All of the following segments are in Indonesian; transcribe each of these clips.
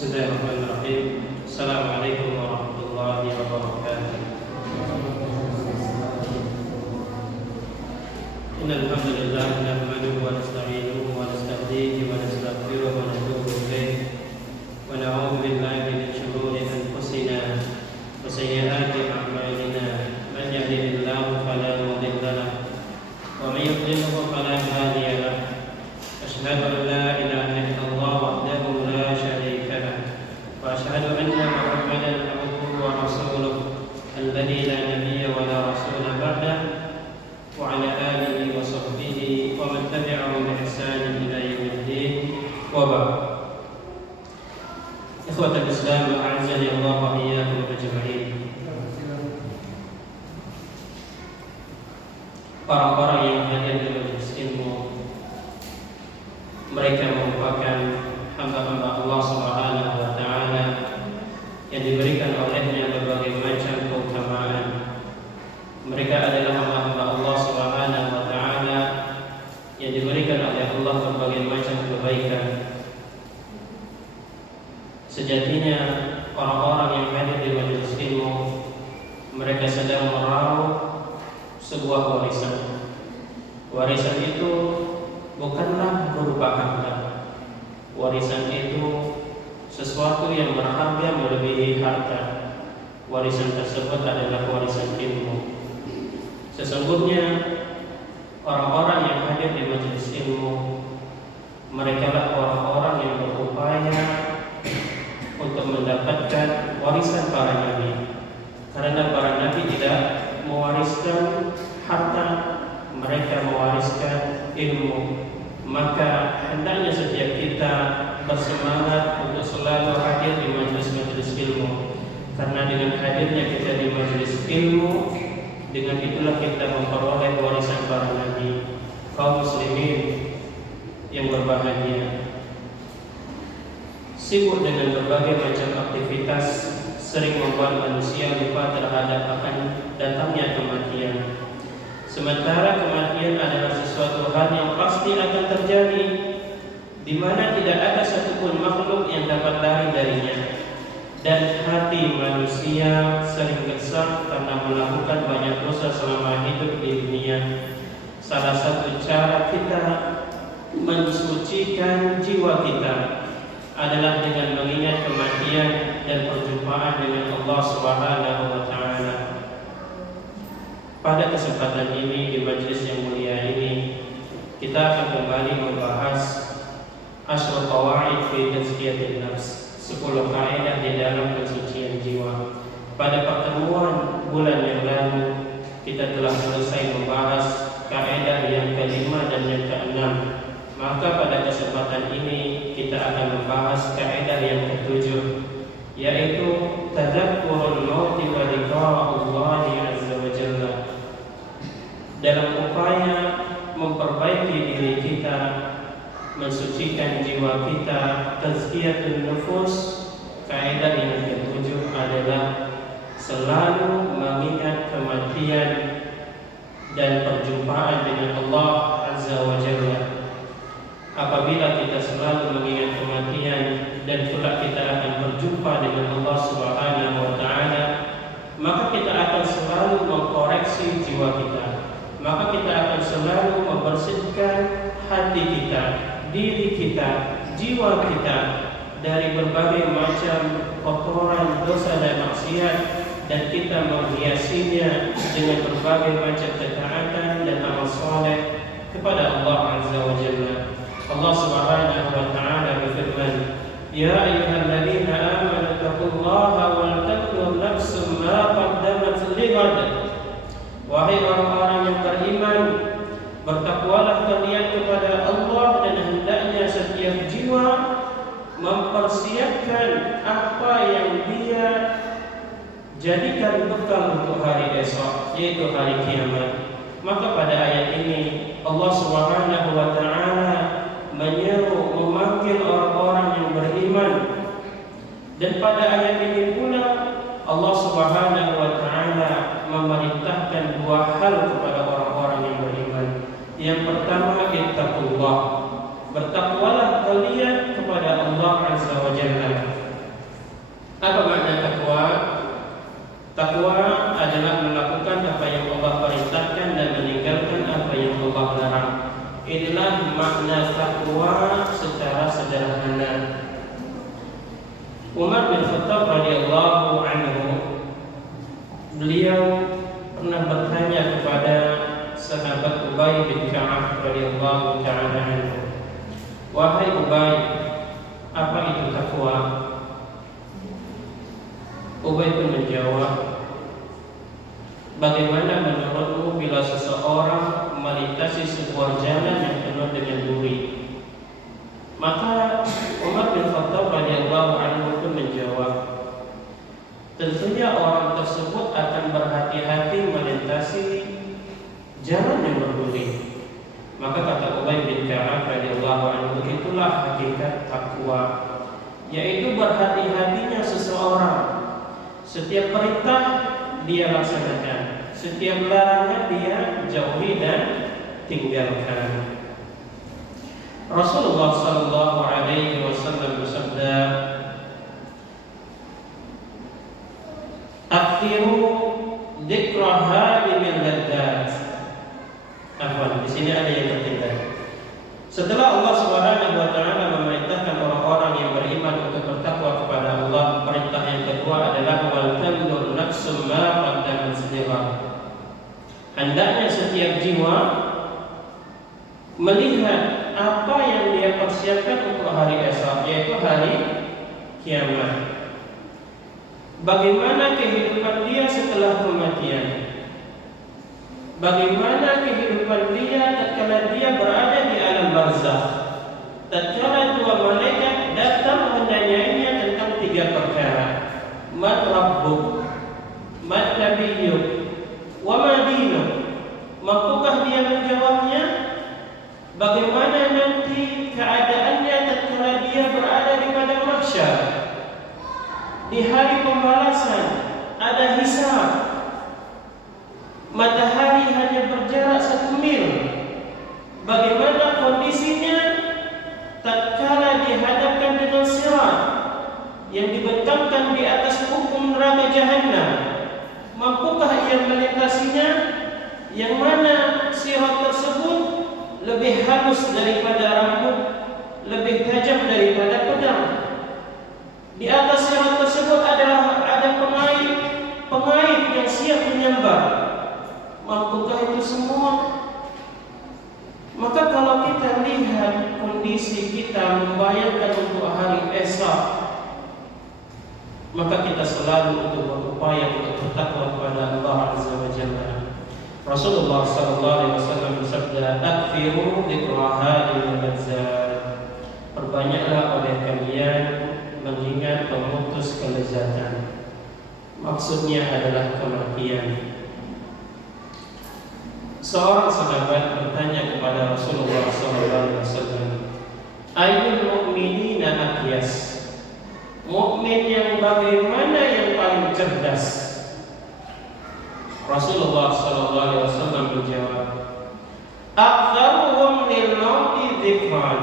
Bismillahirrahmanirrahim. Assalamualaikum warahmatullahi wabarakatuh. Innal hamdalillah nahmaduhu wa nasta'inuhu wa nasta'dihi wa nastaghfiruhu wa natubu ilayh wa na'udzu billahi min shururi anfusina wa sayyiati a'malina. Man yahdihillahu fala mudilla lahu wa may yudlilhu fala hadiya lahu. Asyhadu an la ilaha illallah wahdahu la syarika lahu wa asyhadu anna Muhammadan abduhu wa rasuluh alladzi la nabiyya wa la rasula ba'dahu wa ala alihi wa sahbihi wa man tabi'ahum bi ihsan ila yaumiddin wa ba'd. Ikhwatal Islam, a'azzani Allah wa iyyakum ajma'in. Para yang hadir di majelis ilmu, mereka merupakan hamba-hamba Allah Subhanahu wa taala yang diberikan olehnya berbagai macam keutamaan. Mereka adalah hamba-hamba Allah Subhanahu wa taala yang diberikan oleh Allah berbagai macam kebaikan. Sejatinya orang-orang yang hadir di majelis ilmu, mereka sedang meraup sebuah warisan. Warisan itu bukanlah berupa harta. Warisan itu sesuatu yang berharga melebihi harta. Warisan tersebut adalah warisan ilmu. Sesungguhnya orang-orang yang hadir di majelis ilmu, mereka lah orang-orang yang berupaya untuk mendapatkan warisan para nabi. Karena para nabi tidak mewariskan harta, mereka mewariskan ilmu. Maka hendaknya setiap kita bersemangat untuk selalu hadir di majelis-majelis ilmu. Karena dengan hadirnya kita di majelis ilmu, dengan itulah kita memperoleh warisan para nabi. Kaum muslimin yang berbahagia, sibuk dengan berbagai macam aktivitas sering membuat manusia lupa terhadap akan datangnya kematian. Sementara kematian adalah sesuatu hal yang pasti akan terjadi, di mana tidak ada satupun makhluk yang dapat lari darinya. Dan hati manusia sering gersang karena melakukan banyak dosa selama hidup di dunia. Salah satu cara kita mensucikan jiwa kita adalah dengan mengingat kematian dan perjumpaan dengan Allah Subhanahu wa taala. Pada kesempatan ini, di majelis yang mulia ini, kita akan kembali membahas Ashrul Qawaid fi Tazkiyatin Nafs, 10 kaidah di dalam pensucian jiwa. Pada pertemuan bulan yang lalu, kita telah selesai membahas kaidah yang kelima dan yang keenam. Maka pada kesempatan ini kita akan membahas kaidah yang ketujuh, yaitu tadzakkurul maut wa liqa'ullah azza wa jalla. Dalam upaya memperbaiki diri kita, mensucikan jiwa kita, tazkiyatun nufus, kaidah yang ketujuh adalah selalu mengingat kematian dan perjumpaan dengan Allah azza wa jalla. Apabila kita selalu mengingat kematian dan pula kita akan berjumpa dengan Allah Subhanahu wa taala, maka kita akan selalu mengkoreksi jiwa kita. Maka kita akan selalu membersihkan hati kita, diri kita, jiwa kita dari berbagai macam kotoran, dosa dan maksiat, dan kita menghiasinya dengan berbagai macam ketaatan dan amal saleh kepada Allah azza wa jalla. Allah Subhanahu wa taala berfirman, "Ya ayyuhalladzina amanu taqullaha wal tanzur nafsum ma qaddamat lighad." Wahai orang-orang yang beriman, bertakwalah kalian kepada Allah dan hendaknya setiap jiwa mempersiapkan apa yang dia jadikan bekal untuk hari esok, yaitu hari kiamat. Maka pada ayat ini Allah Subhanahu wa taala menyeru, memanggil orang-orang yang beriman. Dan pada ayat ini pula Allah Subhanahu wa taala memerintahkan dua hal kepada orang-orang yang beriman. Yang pertama, ittaqullah, bertakwalah kalian kepada Allah azza wa jalla. Apa makna takwa? Takwa adalah melakukan apa yang Allah perintahkan dan meninggalkan apa yang Allah larang. Inilah makna takwa secara sederhana. Umar bin Khattab radhiyallahu anhu, beliau pernah bertanya kepada sahabat Ubay bin Ka'ab radhiyallahu ta'ala anhu, "Wahai Ubay, apa itu takwa?" Ubay pun menjawab, "Bagaimana menurutmu bila seseorang melintasi sebuah jalan yang penuh dengan duri?" Maka Umar bin Khattab radhiyallahu anhu pun menjawab, "Tentunya orang tersebut akan berhati-hati melintasi jalan yang berduri." Maka kata Ubay bin Ka'ab radhiyallahu anhu, itulah hakikat takwa, yaitu berhati-hatinya seseorang. Setiap perintah dia laksanakan, setiap larangan dia jauhi dan tinggalkan. Rasulullah sallallahu alaihi wasallam bersabda, "Akhiru dzikra hadimil ladzat." Di sini ada yang tertinggal. Setelah Allah Subhanahu wa taala memerintahkan orang-orang yang beriman untuk bertakwa kepada Allah, perintah yang kedua adalah wal tanzur nafsum ma qaddamat lighad. Hendaknya setiap jiwa melihat apa yang dia persiapkan untuk hari esok, yaitu hari kiamat. Bagaimana kehidupan dia setelah kematian? Bagaimana kehidupan dia tatkala dia berada di alam barzakh? Tatkala dua malaikat datang menanyainya tentang tiga perkara. Man rabbuk, man nabiyyuk, wa ma dinuk. Mampukah dia menjawabnya? Bagaimana nanti keadaannya tatkala dia berada di padang mahsyar? Di hari pembalasan ada hisab. Matahari hanya berjarak 1 mil. Bagaimana kondisinya tatkala dihadapkan dengan sirat yang dibentangkan di atas hukum neraka jahanam? Mampukah ia melintasinya? Yang mana sirat tersebut lebih halus daripada rambut, lebih tajam daripada pedang. Di atas sirat tersebut ada pengait yang siap menyambar. Mampukah itu semua? Maka kalau kita lihat kondisi kita membayangkan untuk hari esok, maka kita selalu untuk berupaya untuk bertakwa kepada Allah Azza wa Jalla. Rasulullah sallallahu alaihi wasallam bersabda, "Aktsiru dzikra hadhil ladzat." Perbanyaklah oleh kalian mengingat memutus kelezatan. Maksudnya adalah kematian. Seorang sahabat bertanya kepada Rasulullah sallallahu alaihi wasallam, "Ayyul mu'minina aqyas?" Mukmin yang bagaimana yang paling cerdas? Rasulullah sallallahu alaihi wasallam menjawab, "Aqdharuhum lil mauti dzikran."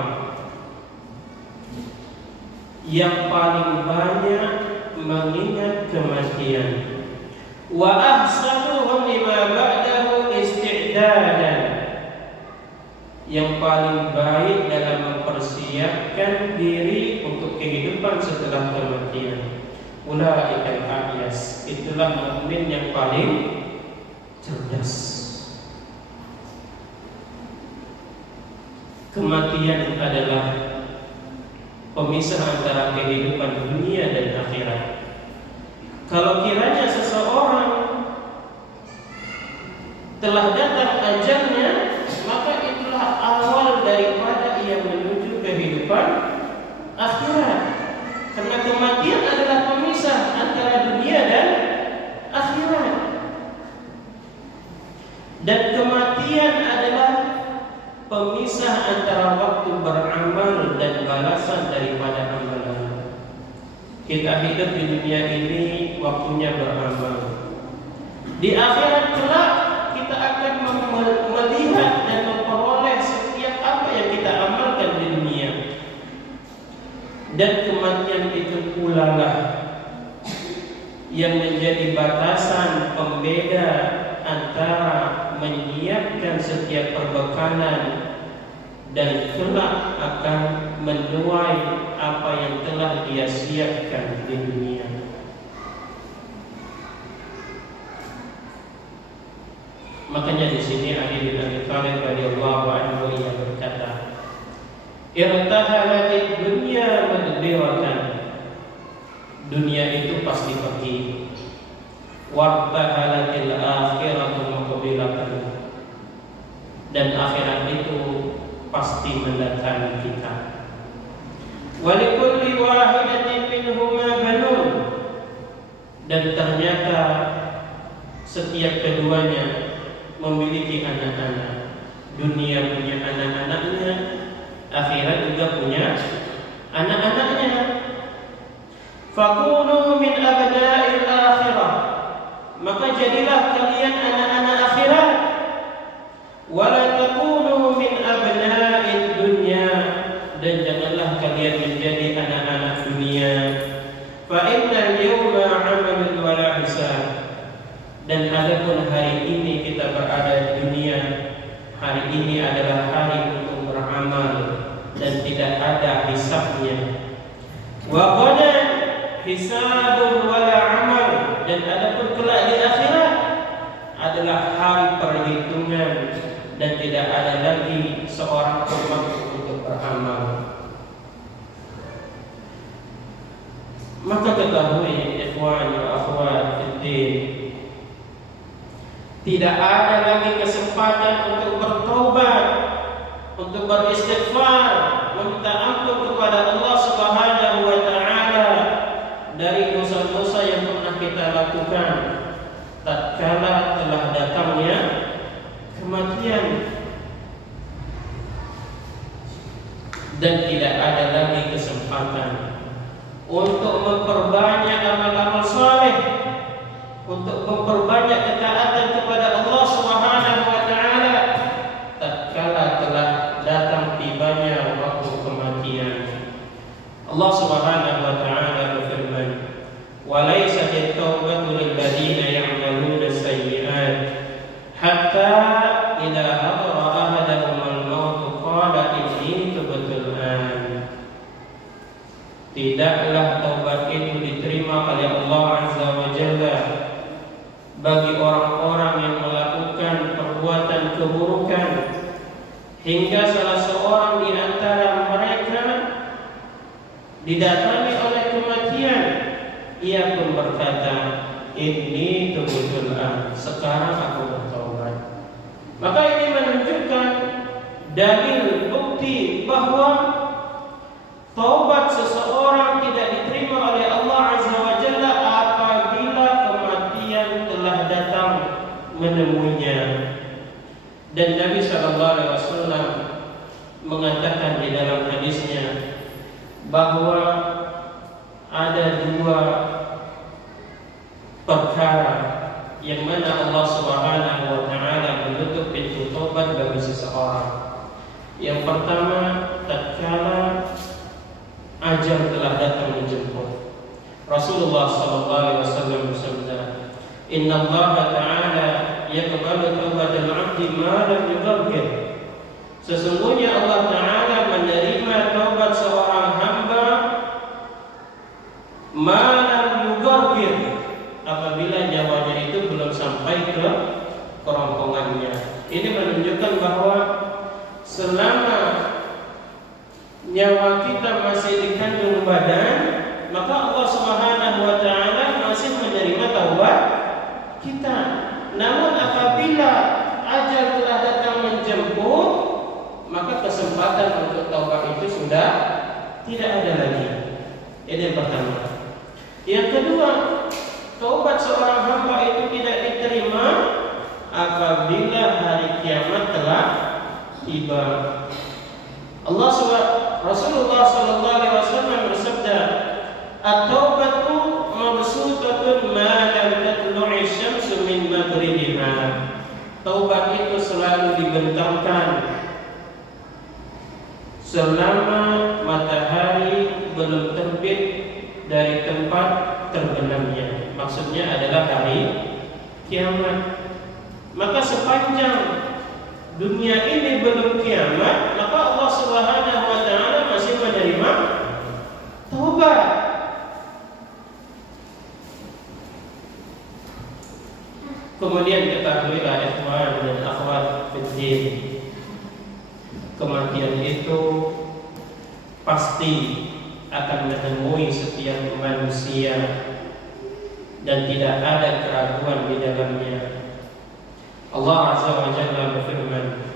Yang paling banyak mengingat kematian. Wa ahsanuhum lima ba'dahu isti'dadan. Yang paling baik dalam mempersiapkan diri untuk kehidupan setelah kematian. Ulaikal aqyas. Itulah mukmin yang paling cerdas. Kematian adalah pemisah antara kehidupan dunia dan akhirat. Kalau kiranya seseorang telah datang ajalnya, maka itulah awal daripada ia menuju kehidupan akhirat. Karena kematian adalah pemisah antara dunia dan akhirat. Dan kematian adalah pemisah antara waktu beramal dan balasan daripada amalan. Kita hidup di dunia ini waktunya beramal. Di akhirat kelak kita akan melihat dan memperoleh setiap apa yang kita amalkan di dunia. Dan kematian itu pula lah yang menjadi batasan pembeda antara menyiapkan setiap perbekalan dan kelak akan menuai apa yang telah dia siapkan di dunia. Makanya di sini Ali bin Abi Thalib radhiyallahu anhu ia berkata, "Irtahalatid dunya mudbiratan." Dunia itu pasti pergi. Wartahalatil akhiratu muqbilatan. Dan akhirat itu pasti mendatangi kita. Walikulli wahidatin minhuma banun. Dan ternyata setiap keduanya memiliki anak-anak. Dunia punya anak-anaknya, akhirat juga punya anak-anaknya. Fakunu min abna'il akhirah. Maka jadilah kalian anak-anak akhirat. Wala takunu min abna'id dunya. Dan janganlah kalian menjadi anak-anak dunia. Fa innal yawma 'amalun wala hisab. Dan adapun hari ini kita berada di dunia, hari ini adalah hari untuk beramal dan tidak ada hisabnya. Wa qad hisabun wala amal. Dan adapun kelak di akhirat adalah hari perhitungan dan tidak ada lagi seorang pun mampu untuk beramal. Maka ketahui ikhwan wa akhwat fiddin, tidak ada lagi kesempatan untuk bertaubat, untuk beristighfar, meminta ampun kepada Allah Subhanahu wa taala dari dosa-dosa yang pernah kita lakukan tatkala telah datangnya kematian. Dan tidak ada lagi kesempatan untuk memperbanyak amal-amal saleh, untuk memperbanyak ketaatan kepada Allah Subhanahu wa taala tatkala telah datang tibanya waktu kematian. Allah Subhanahu wa taala berfirman, "Wa laysat at-taubatu lil ladzina ya'maluna as-sayyi'at hatta idza hadara ahadahum al-maut qala inni tubtu al-an." Tidaklah taubat itu diterima oleh Allah Azza wa Jalla bagi orang-orang yang melakukan perbuatan keburukan hingga salah seorang di antara mereka didatangi oleh kematian, ia pun berkata, "Inni tubtul an." Sekarang aku bertaubat. Maka ini menunjukkan dalil bukti bahwa taubat seseorang tidak diterima oleh Allah Azza wa Jalla apabila kematian telah datang menemuinya. Dan Nabi SAW mengatakan di dalam hadisnya bahwa ada dua perkara yang mana Allah Subhanahu wa taala menutup pintu taubat bagi seseorang. Yang pertama, tatkala ajal telah datang menjemput. Rasulullah SAW bersabda, "Inna Allah Ta'ala yaqbalu taubatal 'abdi ma lam yughargir." Sesungguhnya Allah Ta'ala menerima taubat seorang hamba ma lam yughargir, apabila nyawanya itu belum sampai ke kerongkongannya. Ini menunjukkan bahwa selama nyawa kita masih di kandung badan, maka Allah Subhanahu wa taala masih menerima taubat kita. Namun apabila ajal telah datang menjemput, maka kesempatan untuk taubat itu sudah tidak ada lagi. Ini yang pertama. Yang kedua, taubat seorang hamba itu tidak diterima apabila hari kiamat telah tiba. Rasulullah SAW bersabda, "At-taubatu mabsutatun ma lam tatlu'i syamsu min maghribiha." Taubat itu selalu dibentangkan selama matahari belum terbit dari tempat terbenamnya. Maksudnya adalah hari kiamat. Maka sepanjang dunia ini belum kiamat, maka Allah Subhanahu wa taala masih menerima taubat. Kemudian ketahuilah ikhwan dan akhwat fiddin, kematian itu pasti akan menemui setiap manusia dan tidak ada keraguan di dalamnya. Allah Azza wa Jalla berfirman,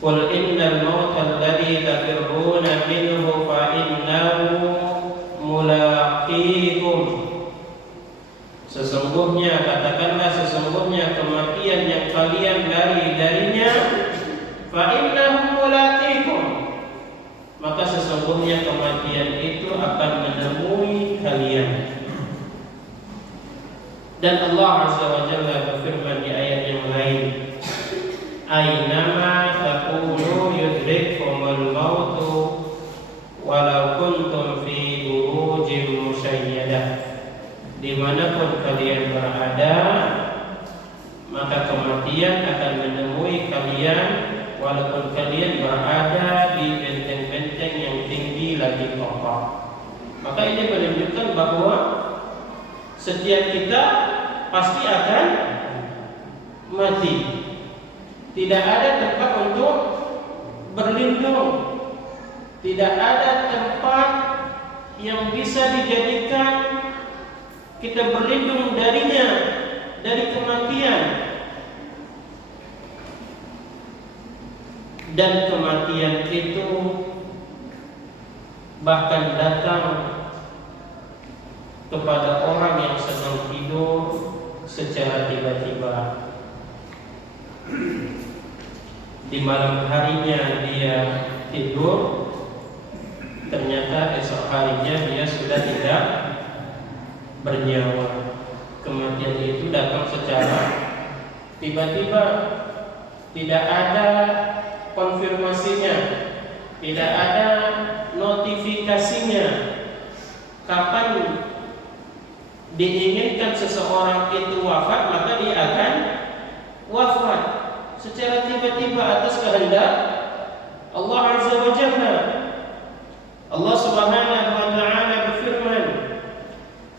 "Qul innal mauta alladzi tafirruna minhu fa innahu mulaqikum." Sesungguhnya, katakanlah sesungguhnya kematian yang kalian lari darinya, fa innahu mulaqikum, maka sesungguhnya kematian itu akan menemui kalian. Dan Allah Azza wa Jalla berfirman di ayat yang lain, "Ainama taqulu yudrikumul mautu walau kuntum fi burujin musyayyadah." Dimanapun kalian berada, maka kematian akan menemui kalian walaupun kalian berada di benteng-benteng yang tinggi lagi kokoh. Maka ini menunjukkan bahwa setiap kita pasti akan mati. Tidak ada tempat untuk berlindung. Tidak ada tempat yang bisa dijadikan kita berlindung darinya, dari kematian. Dan kematian itu bahkan datang kepada orang yang sedang tidur secara tiba-tiba. Di malam harinya dia tidur, ternyata esok harinya dia sudah tidak bernyawa. Kematian itu datang secara tiba-tiba, tidak ada konfirmasinya, tidak ada notifikasinya. Kapan diinginkan seseorang itu wafat, maka dia akan wafat secara tiba-tiba atas kehendak Allah Azza wa Jalla. Allah Subhanahu wa taala berfirman,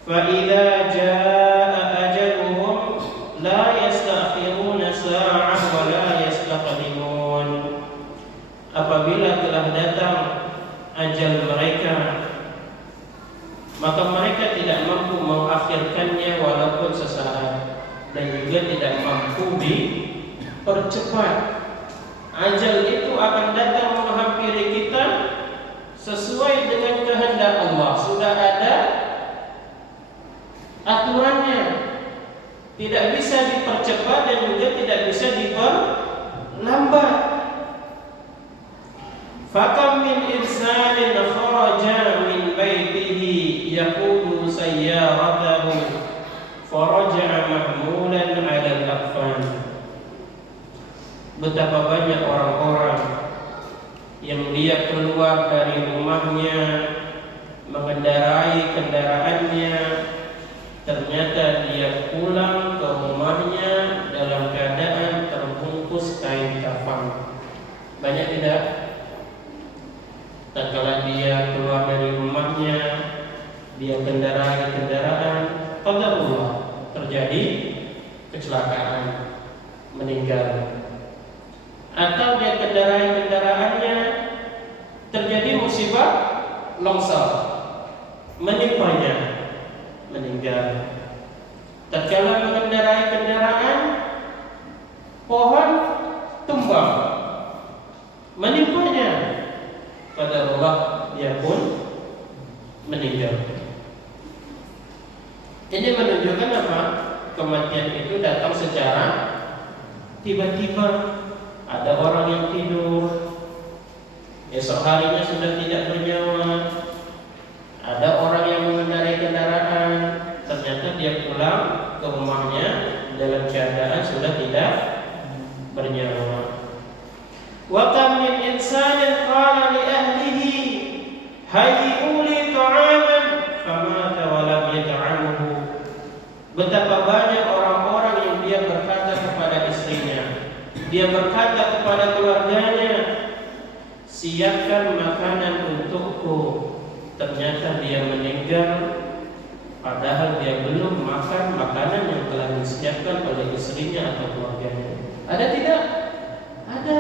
"Fa idza jaa ajaluhum la yastakhiruna sa'ah wa la yastaqdimun." Apabila telah datang ajal mereka, maka mereka tidak mampu mengakhirkannya walaupun sesaat, dan juga tidak mampu dipercepat. Ajal itu akan datang menghampiri kita sesuai dengan kehendak Allah. Sudah ada aturannya, tidak bisa dipercepat dan juga tidak bisa diperlambat. Fakam min insanin kharaja min baitihi yaqulu sayyaratahu faraja'a mahmulan 'ala al-aqfan. Betapa banyak orang-orang yang dia keluar dari rumahnya mengendarai kendaraannya, ternyata dia pulang ke rumahnya dalam keadaan terbungkus kain kafan. Banyak tidak? Tatkala dia keluar dari rumahnya, dia kendarai kendaraan, qadarullah, terjadi kecelakaan, meninggal. Atau dia kendarai kendaraannya, terjadi musibah longsor, menimpanya, meninggal. Tatkala mengendarai kendaraan, pohon tumbang, menimpanya, qadarullah, dia pun meninggal. Ini menunjukkan apa? Kematian itu datang secara tiba-tiba. Ada orang yang tidur, esok harinya sudah tidak bernyawa. Ada orang yang mengendarai kendaraan, ternyata dia pulang ke rumahnya dalam keadaan sudah tidak bernyawa. Wa kam min insanin qala li ahlihi hayyi'u li ta'aman famata wa lam yat'amhu Betapa banyak orang-orang yang dia berkata kepada istrinya, dia berkata kepada keluarganya, siapkan makanan untukku. Ternyata dia meninggal, padahal dia belum makan makanan yang telah disiapkan oleh istrinya atau keluarganya. Ada tidak? Ada.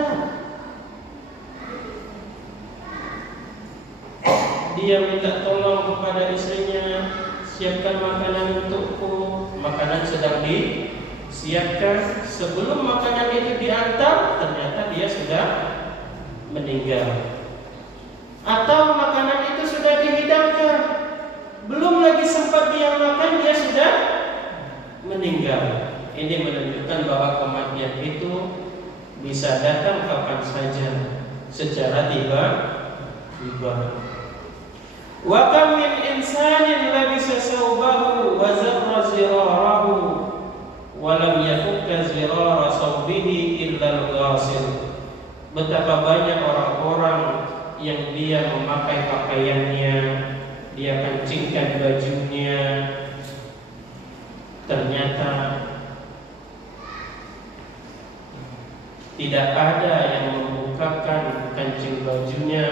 Dia minta tolong kepada istrinya, siapkan makanan untukku. Makanan sedang disiapkan. Sebelum makanan itu diantar, ternyata dia sudah meninggal. Atau makanan itu sudah dihidangkan, belum lagi sempat dia makan, dia sudah meninggal. Ini menunjukkan bahwa kematian itu bisa datang kapan saja, secara tiba-tiba. Wa kam min insanin labisa sawbahu wa zarra zirarahu wa lam yafukka zirara sawbihi illa al-ghasil. Betapa banyak orang-orang yang dia memakai pakaiannya, dia kencingkan bajunya, ternyata tidak ada yang membukakan kancing bajunya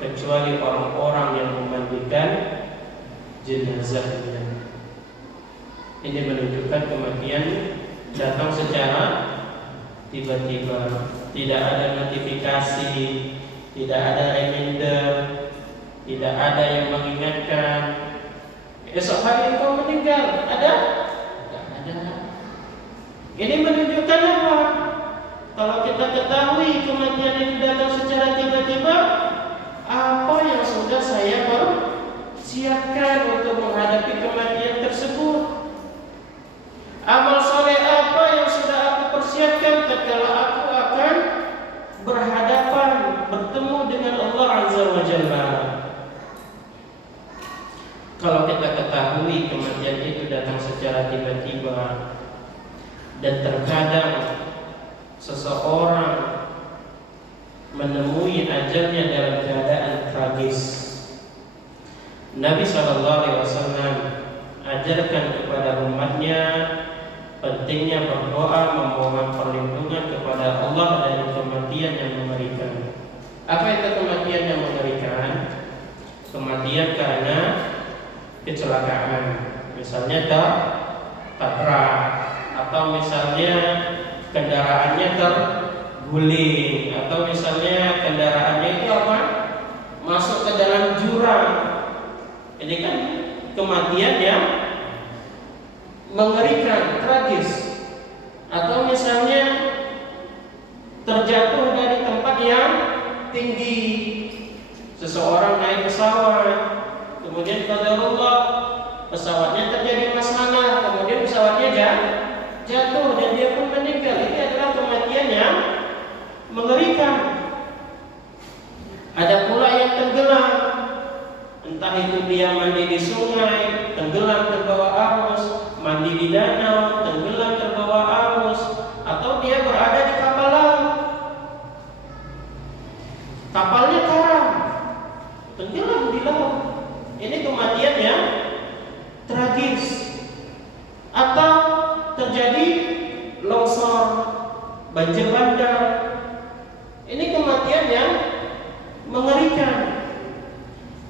kecuali orang-orang yang memandikan jenazahnya. Ini menunjukkan kematian datang secara tiba-tiba, tidak ada notifikasi, tidak ada reminder, tidak ada yang mengingatkan. Esok hari engkau meninggal, ada? Tidak ada. Ini menunjukkan apa? Kalau kita ketahui kematian ini datang secara tiba-tiba, apa yang sudah saya persiapkan untuk menghadapi kematian tersebut? Amal soleh apa yang sudah aku persiapkan tatkala aku akan berhadapan, bertemu dengan Allah Azza wa Jalla? Kalau kita ketahui kematian itu datang secara tiba-tiba, dan terkadang seseorang menemui ajalnya dalam keadaan tragis. Nabi SAW ajarkan kepada umatnya pentingnya berdoa, memohon perlindungan kepada Allah dari kematian yang mengerikan. Apa itu kematian yang mengerikan? Kematian karena kecelakaan, misalnya tabrak, atau misalnya kendaraannya terguling, atau misalnya kendaraannya itu apa? Masuk ke dalam jurang. Ini kan kematian yang mengerikan, tragis. Atau misalnya terjatuh dari tempat yang tinggi. Seseorang naik pesawat, kemudian qadarullah pesawatnya terjadi masalah, kemudian pesawatnya jatuh dan dia pun meninggal. Ini adalah kematian yang mengerikan. Ada pula yang tenggelam, entah itu dia mandi di sungai, tenggelam terbawa arus, mandi di danau, tenggelam terbawa arus, atau dia berada di kapal laut, kapalnya karam, tenggelam di laut. Ini kematian yang tragis. Atau terjadi longsor, banjir bandang. Ini kematian yang mengerikan.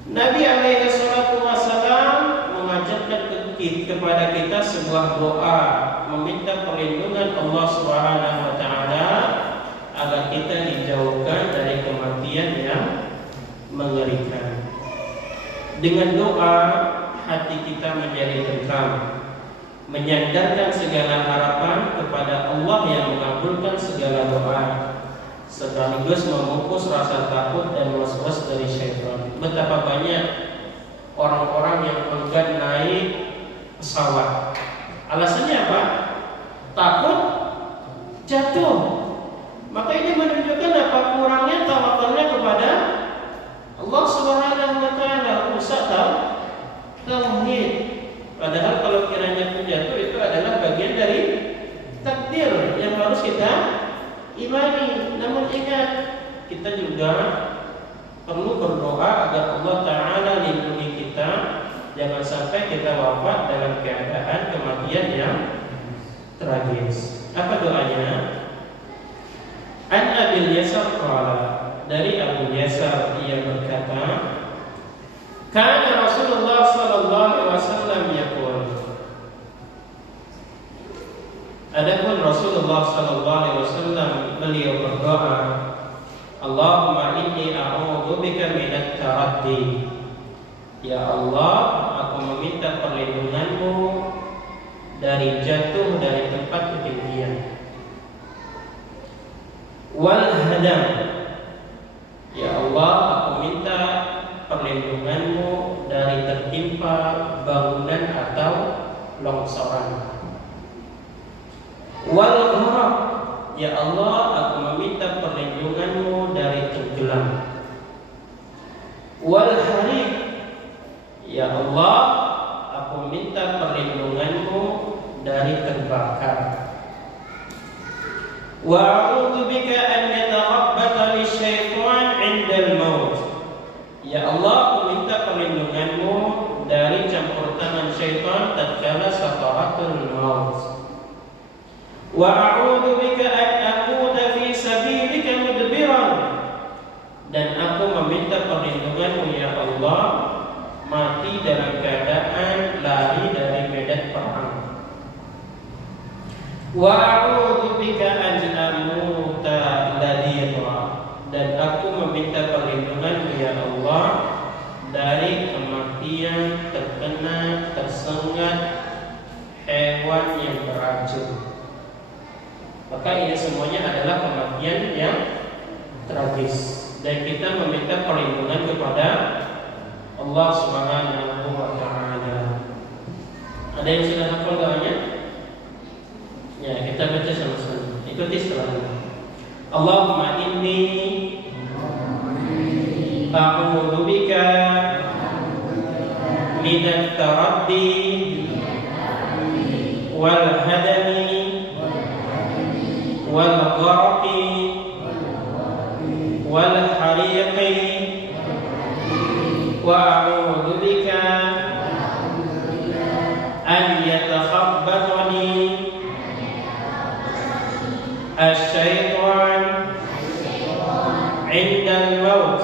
Nabi SAW mengajarkan kepada kita sebuah doa, meminta perlindungan Allah SWT agar kita dijauhkan dari kematian yang mengerikan. Dengan doa, hati kita menjadi tentram, menyandarkan segala harapan kepada Allah yang mengabulkan segala doa, sekaligus memupus rasa takut dan waswas dari syaitan. Betapa banyak orang-orang yang enggan naik pesawat. Alasannya apa? Takut jatuh. Maka ini menunjukkan apa? Kurangnya tawakalnya kepada Allah Subhanahu wa taala. Rusak tauhid. Padahal kalau kiranya pun jatuh, itu adalah bagian dari takdir yang harus kita imani. Namun ingat, kita juga perlu berdoa agar Allah Ta'ala lindungi kita Jangan sampai kita wafat dalam keadaan kematian yang tragis. Apa doanya? An Abil Yasar qala, dari Abu Yasar ia berkata, kana Rasulullah sallallahu alaihi wasallam yaqul, adapun Rasulullah sallallahu alaihi wasallam beliau berdoa, Allahumma inni a'udzubika minat taraddi. Ya Allah, aku meminta perlindunganmu dari jatuh dari tempat ketinggian. Wal hadam. Ya Allah, aku minta perlindunganmu dari tertimpa bangunan atau longsoran. Wal gharq. Ya Allah, aku meminta perlindunganmu dari tenggelam. Wal hariq. Ya Allah, aku minta perlindunganmu dari terbakar. Wa a'udzu bika an yataghabbata lisyaitan 'inda al-maut. Ya Allah, aku minta perlindunganmu dari campur tangan syaitan tatkala sakaratul maut. Wa a'udzu bika an aquta fi sabilika mudbiran. Dan aku meminta perlindunganmu ya Allah, mati dalam keadaan lari dari medan perang. Wa a'udzu bika an amuta ladira. Dan aku meminta perlindunganmu ya Allah dari kematian terkena tersengat hewan yang beracun. Maka ini semuanya adalah kematian yang tragis, dan kita meminta perlindungan kepada Allah Subhanahu wa taala. Ada yang sudah hafal doanya? Ya, kita baca sama-sama. Ikuti setelahnya. Allahumma inni a'udzu bika minat taraddi wal hadami wal gharqi wal hariqi wa a'udzu bika an yatakhabbatani asy-syaitan 'inda al-maut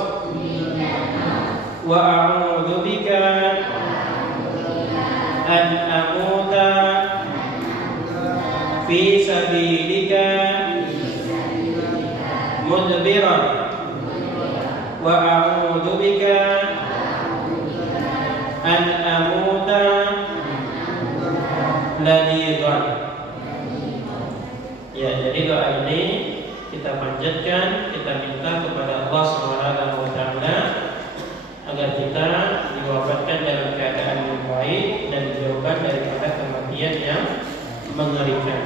wa a'udzu bika an amuta fi sabilika mudbiran wa a'udzu bika an amuta ladidan. Ya, jadi doa ini kita panjatkan, kita minta kepada Allah Subhanahu wa taala agar kita diwafatkan dalam keadaan yang baik dan dijauhkan daripada kematian yang mengerikan.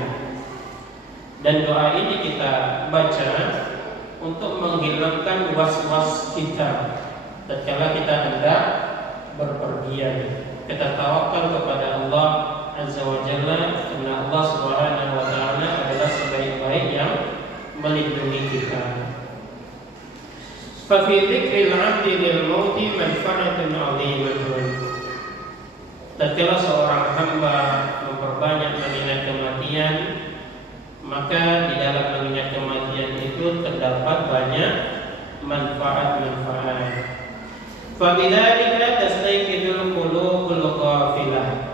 Dan doa ini kita baca untuk menghilangkan was-was kita tatkala kita hendak berpergian. Kita tawakal kepada Allah Azza wa Jalla, karena Allah Subhanahu wa taala adalah sebaik-baik yang melindungi kita. Fa fi dzikril 'abdi lil mauti manfa'atun 'azimatun. Tatkala seorang hamba memperbanyak mengingat kematian, maka di dalam mengingat kematian itu terdapat banyak manfaat-manfaat. Fa bidzalika tastayqidul qulubul ghafilah.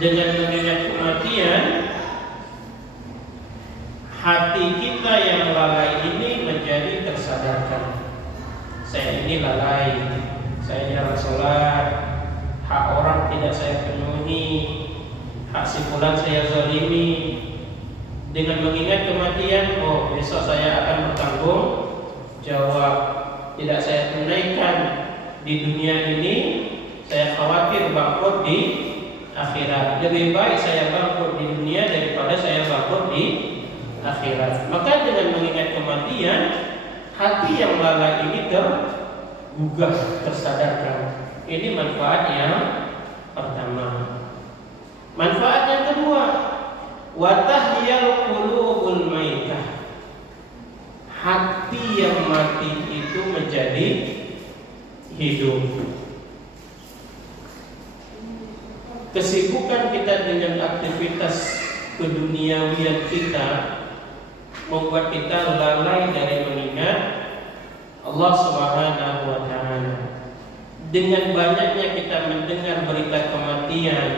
Dengan mengingat kematian, hati kita yang lalai ini menjadi tersadarkan. Saya ini lalai, saya jarang sholat, hak orang tidak saya penuhi, hak si fulan saya zalimi. Dengan mengingat kematian, oh besok saya akan bertanggung jawab, tidak saya tunaikan di dunia ini, saya khawatir bangkrut di akhirat. Lebih baik saya bangkrut di dunia daripada saya bangkrut di akhirat. Maka dengan mengingat kematian, hati yang lalai ini tergugah, tersadarkan. Ini manfaat yang pertama. Manfaat yang kedua, wa tahyal qulubul maitah. Hati yang mati itu menjadi hidup. kesibukan kita dengan aktivitas keduniawian kita membuat kita lalai dari mengingat Allah Subhanahu wa taala. Dengan banyaknya kita mendengar berita kematian,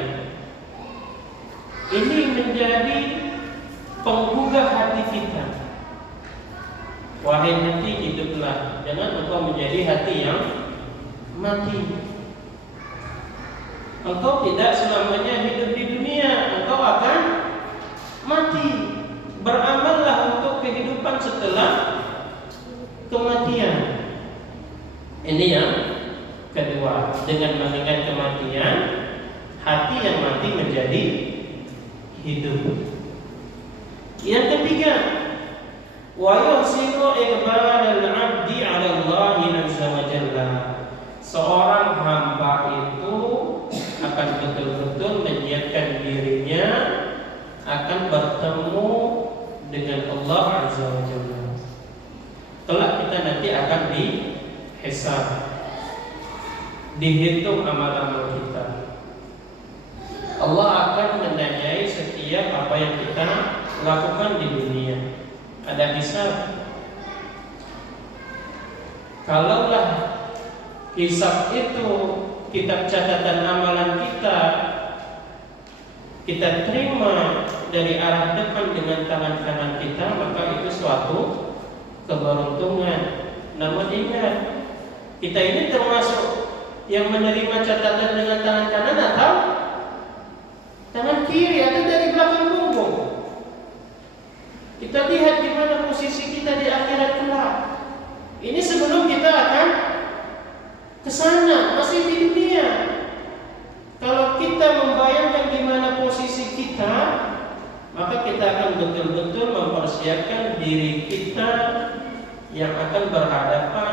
ini menjadi penggugah hati kita. Wahai hati, hiduplah, jangan engkau menjadi hati yang mati. Engkau tidak selamanya hidup di dunia, engkau akan mati. Beramallah untuk kehidupan setelah kematian. Ini yang kedua, dengan mengingat kematian, hati yang mati menjadi hidup. Yang ketiga, wa yuhsinu iqbal al-'abdi 'ala Allah azza wa jalla. Seorang hamba itu akan betul-betul menyiapkan dirinya akan bertemu dengan Allah azza wa jalla. Kelak kita nanti akan dihisab, dihitung amal-amal kita. Allah akan menanyai setiap apa yang kita lakukan di dunia. Ada hisab. Kalaulah hisab itu kitab catatan amalan kita terima dari arah depan dengan tangan kanan kita, maka itu suatu keberuntungan. Namun ingat, kita ini termasuk yang menerima catatan dengan tangan kanan atau tangan kiri, atau dari belakang punggung. Kita lihat di mana posisi kita di akhirat kelak. Ini sebelum kita akan ke sana, masih di dunia. Kalau kita membayangkan di mana posisi kita, maka kita akan betul-betul mempersiapkan diri kita yang akan berhadapan,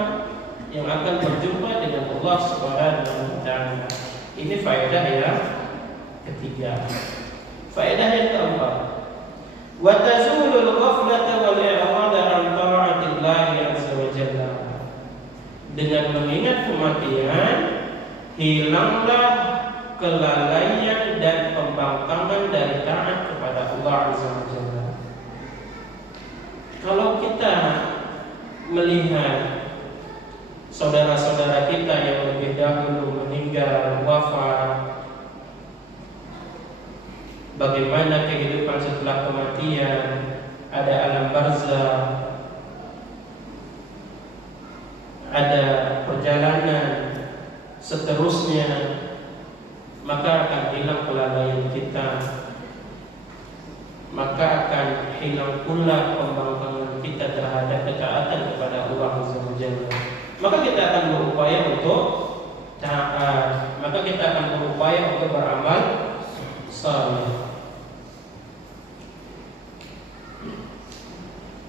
yang akan berjumpa dengan Allah Subhanahu wa taala. Ini faedah yang ketiga. Faedah yang keempat, wa tazulul ghaflata wal i'rada an ta'atillahi azza wa jalla. Dengan mengingat kematian, hilanglah kelalaian dan pembangkangan dari taat kepada Allah azza wa jalla. Kalau kita melihat saudara-saudara kita yang lebih dahulu meninggal, wafat, bagaimana kehidupan setelah kematian, ada alam barzakh, ada perjalanan seterusnya, maka akan hilang kelalaian kita, maka akan hilang pula pembangkangan kita terhadap ketaatan kepada Allah azza wa jalla. Maka kita akan berupaya untuk taat, maka kita akan berupaya untuk beramal saleh.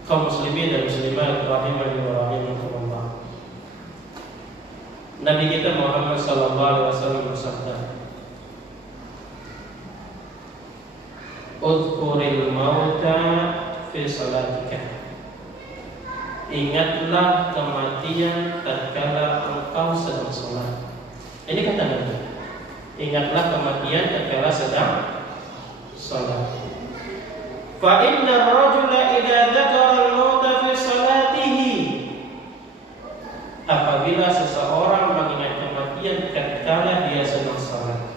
Kaum muslimin dan muslimat rahimani wa rahimakumullah. Nabi kita Muhammad sallallahu alaihi wasallam bersabda, "Udhkuril mauta fi salatika." Ingatlah kematian tatkala engkau sedang salat. Ini kata Nabi. Ingatlah kematian tatkala sedang salat. Fa inna ar-rajula idza dzakara al-mauta fi salatihi. Apabila seseorang mengingat kematian tatkala dia sedang salat,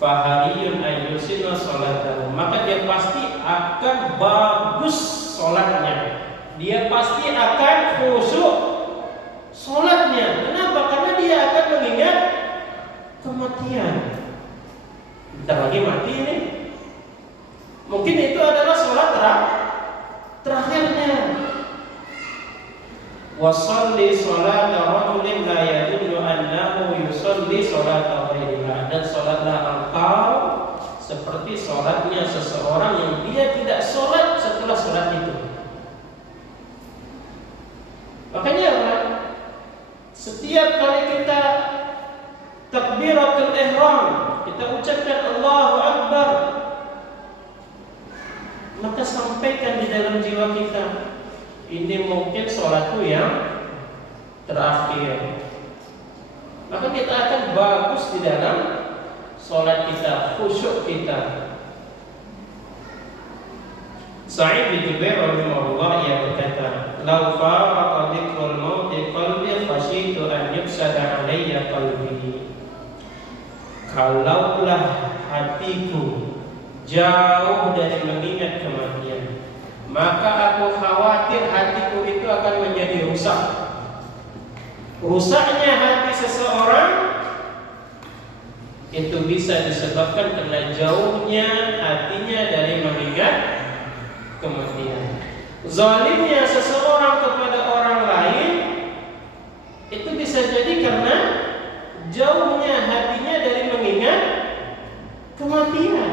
fahariyun an yusina salatahu, maka dia pasti akan bagus salatnya. Dia pasti akan khusyuk salatnya. Kenapa? Karena dia akan mengingat kematian. Bentar lagi mati ini. Mungkin itu adalah salat terakhirnya. Wasalli salata rajulin la yadullu annahu yusalli salata ghairihi. Dan salatlah engkau seperti salatnya seseorang yang dia tidak salat setelah salat itu. Makanya setiap kali kita takbiratul ihram, kita ucapkan Allahu Akbar, maka sampaikan di dalam jiwa kita, ini mungkin sholatku yang terakhir. Maka kita akan bagus di dalam salat kita, khusyuk kita. Sa'id bin Jubair rahimahullah ia berkata, "Lau faraqa dzikrul maut qalbi khasyitu an yufsada alayya qalbi." Kalaulah hatiku jauh dari mengingat kematian, maka aku khawatir hatiku itu akan menjadi rusak. Rusaknya hati seseorang itu bisa disebabkan karena jauhnya hatinya dari mengingat kematian. Zalimnya seseorang kepada orang lain itu bisa jadi karena jauhnya hatinya dari mengingat kematian.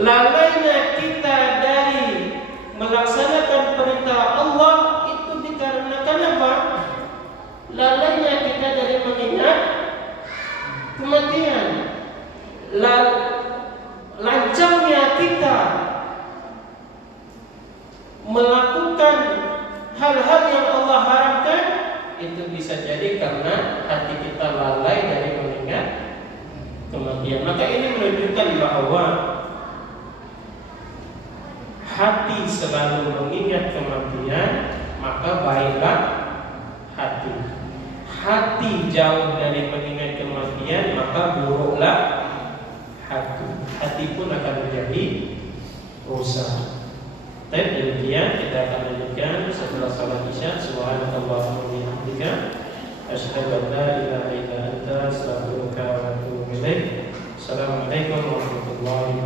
Lalainya kita dari melaksanakan perintah Allah itu dikarenakan apa? Lalainya kita dari mengingat kematian. Lancangnya kita melakukan hal-hal yang Allah haramkan itu bisa jadi karena hati kita lalai dari mengingat kematian. Maka ini menunjukkan bahwa hati selalu mengingat kematian, maka baiklah hati. Hati jauh dari mengingat kematian, maka buruklah hati. Hati pun akan menjadi rusak. Baik, demikian kita akan lanjutkan setelah salat Isya. Subhanallahumma wa bihamdika, asyhadu an la ilaha illa anta, astaghfiruka wa atubu ilaik. Assalamualaikum warahmatullahi wabarakatuh.